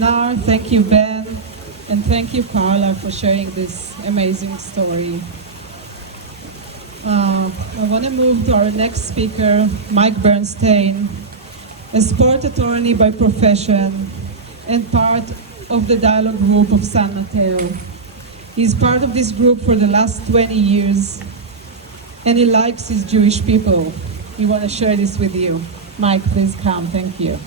Thank you, Ben, and thank you, Carla, for sharing this amazing story. I want to move to our next speaker, Mike Bernstein, a sport attorney by profession and part of the dialogue group of San Mateo. He's part of this group for the last 20 years, and he likes his Jewish people. We want to share this with you. Mike, please come. Thank you.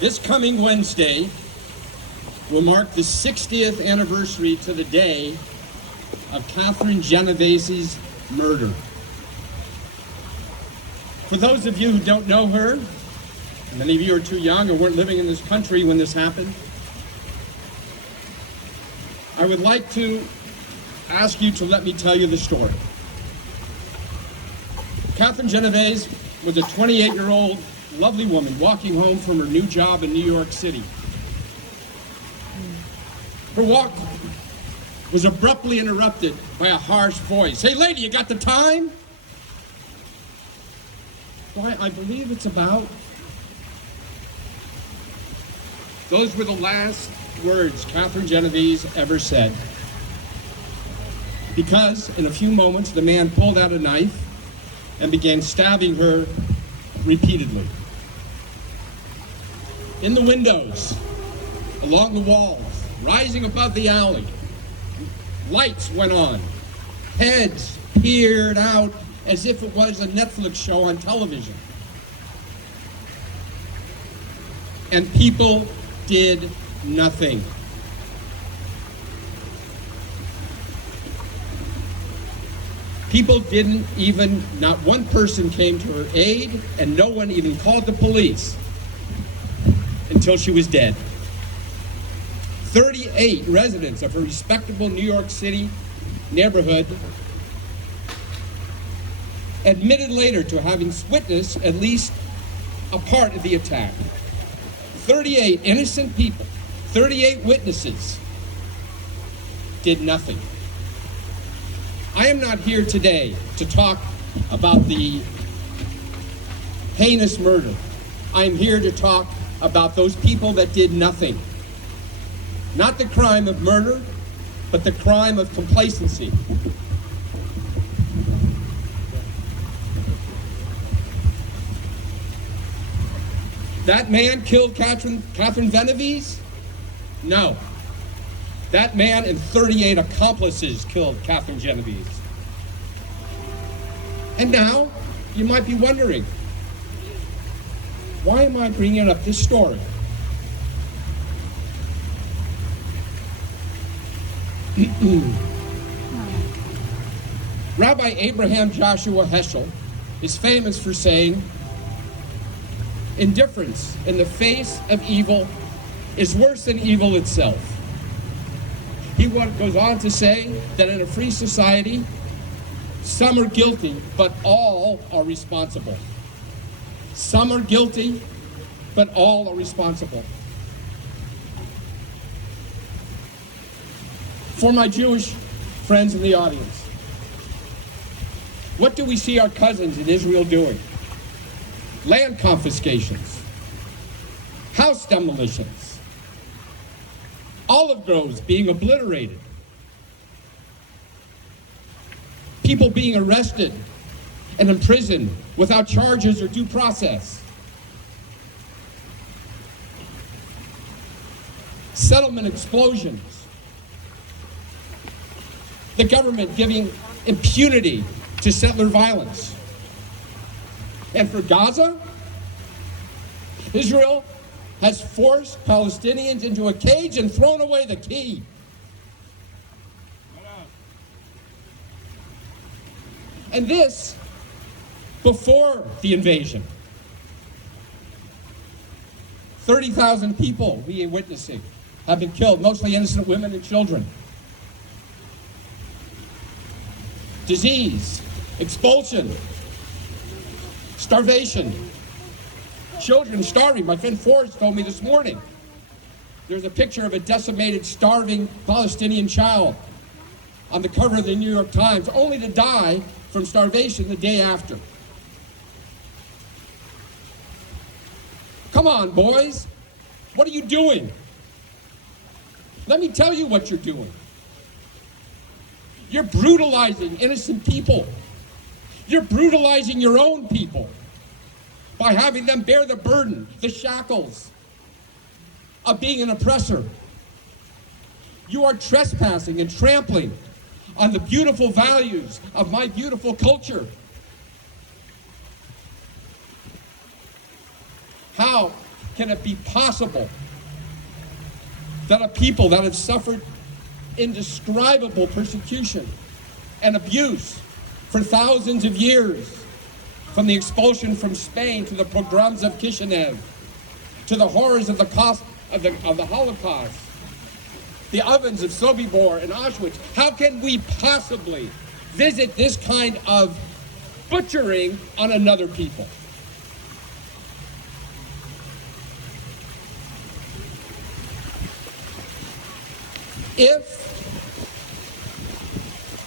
This coming Wednesday will mark the 60th anniversary to the day of Catherine Genovese's murder. For those of you who don't know her, many of you are too young or weren't living in this country when this happened, I would like to ask you to let me tell you the story. Catherine Genovese was a 28-year-old lovely woman walking home from her new job in New York City. Her walk was abruptly interrupted by a harsh voice. "Hey lady, you got the time?" "Why, I believe it's about..." Those were the last words Catherine Genovese ever said. Because in a few moments, the man pulled out a knife and began stabbing her repeatedly. In the windows, along the walls, rising above the alley, lights went on. Heads peered out as if it was a Netflix show on television. And people did nothing. People didn't even, not one person came to her aid, and no one even called the police until she was dead. 38 residents of her respectable New York City neighborhood admitted later to having witnessed at least a part of the attack. 38 innocent people, 38 witnesses did nothing. I am not here today to talk about the heinous murder. I am here to talk about those people that did nothing. Not the crime of murder, but the crime of complacency. That man killed Catherine Genovese? No. That man and 38 accomplices killed Catherine Genovese. And now, you might be wondering, why am I bringing up this story? Rabbi Abraham Joshua Heschel is famous for saying, "Indifference in the face of evil is worse than evil itself." He goes on to say that in a free society, some are guilty, but all are responsible. Some are guilty, but all are responsible. For my Jewish friends in the audience, what do we see our cousins in Israel doing? Land confiscations, house demolitions, olive groves being obliterated, people being arrested and imprisoned without charges or due process, settlement explosions, the government giving impunity to settler violence. And for Gaza, Israel has forced Palestinians into a cage and thrown away the key. And this before the invasion. 30,000 people we are witnessing have been killed, mostly innocent women and children. Disease, expulsion, starvation, children starving. My friend Forrest told me this morning there's a picture of a decimated, starving Palestinian child on the cover of the New York Times, only to die from starvation the day after. Come on, boys. What are you doing? Let me tell you what you're doing. You're brutalizing innocent people. You're brutalizing your own people by having them bear the burden, the shackles of being an oppressor. You are trespassing and trampling on the beautiful values of my beautiful culture. How can it be possible that a people that have suffered indescribable persecution and abuse for thousands of years, from the expulsion from Spain to the pogroms of Kishinev, to the horrors of the Holocaust, the ovens of Sobibor and Auschwitz, how can we possibly visit this kind of butchering on another people?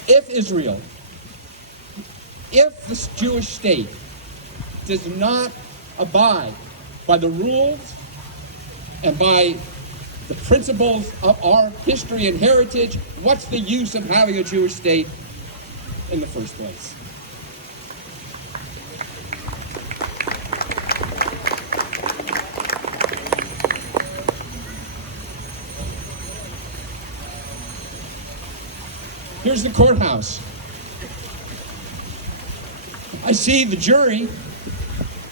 If Israel, if the Jewish state does not abide by the rules and by the principles of our history and heritage, what's the use of having a Jewish state in the first place? Here's the courthouse. I see the jury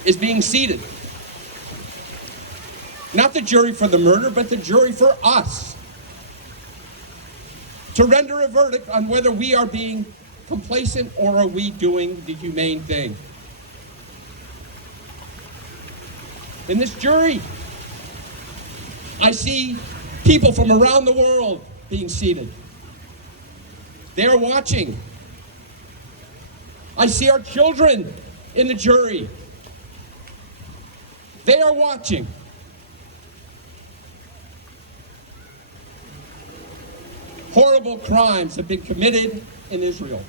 is being seated. Not the jury for the murder, but the jury for us, to render a verdict on whether we are being complacent or are we doing the humane thing. In this jury, I see people from around the world being seated. They are watching. I see our children in the jury. They are watching. Horrible crimes have been committed in Israel,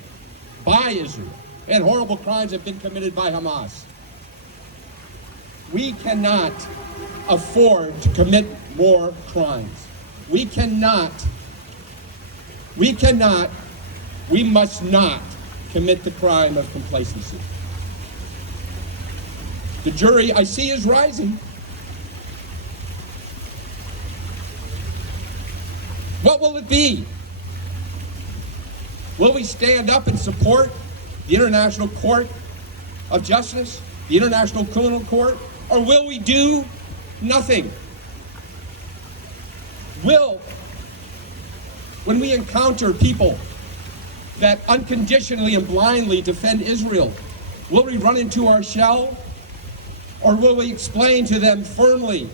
by Israel, and horrible crimes have been committed by Hamas. We cannot afford to commit more crimes. We must not commit the crime of complacency. The jury, I see, is rising. What will it be? Will we stand up and support the International Court of Justice, the International Criminal Court, or will we do nothing? When we encounter people that unconditionally and blindly defend Israel, will we run into our shell? Or will we explain to them firmly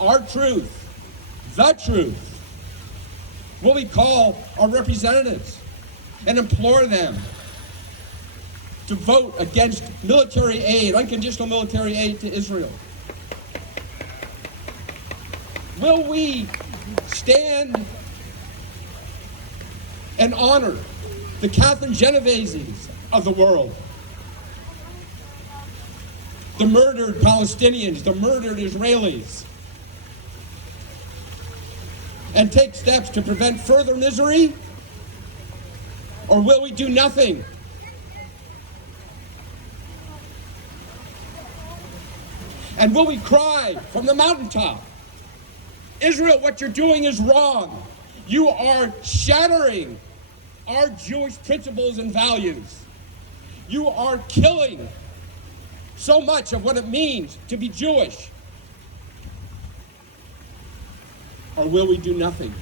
our truth, the truth? Will we call our representatives and implore them to vote against military aid, unconditional military aid to Israel? Will we stand and honor the Catherine Genoveses of the world, the murdered Palestinians, the murdered Israelis, and take steps to prevent further misery? Or will we do nothing? And will we cry from the mountaintop, Israel, what you're doing is wrong. You are shattering our Jewish principles and values. You are killing so much of what it means to be Jewish. Or will we do nothing?